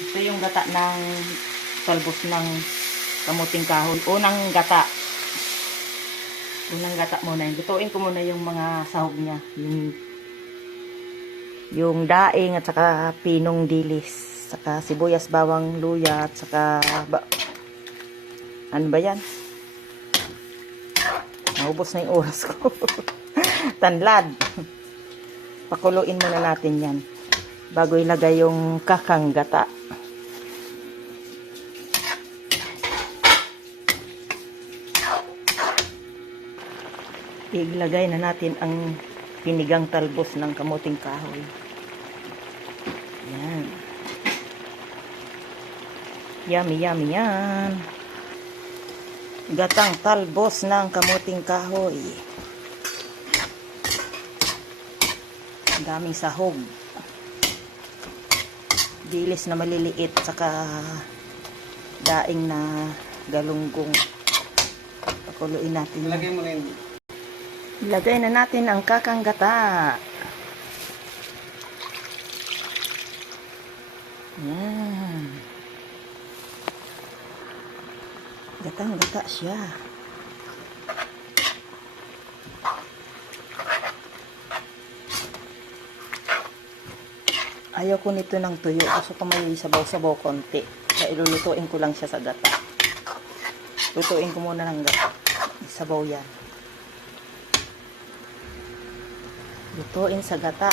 Ito yung gata ng talbos ng kamuting kahoy. Unang gata muna. Lutuin ko muna yung mga sahog niya. Yung daing at saka pinong dilis. Saka sibuyas, bawang, luya at saka ano ba yan? Naubos na yung oras ko. Tanlad. Pakuluin muna natin yan bago ilagay yung kakang gata. Ilagay na natin ang pinigang talbos ng kamuting kahoy. Yan. Yummy, yummy yan. Gatang talbos ng kamuting kahoy. Ang daming sahog. Dilis na maliliit, saka daing na galunggong. Pakuluin natin. Ilagay mo na yun. Ilagay na natin ang kakang gata. Yan. Gatang gata siya. Ayaw ko nito ng tuyo. Gusto ko may sabaw-sabaw konti. Kaya ilulutuin ko lang siya sa gata. Lutuin ko muna ng gata. Sabaw yan. Lutuin sa gata.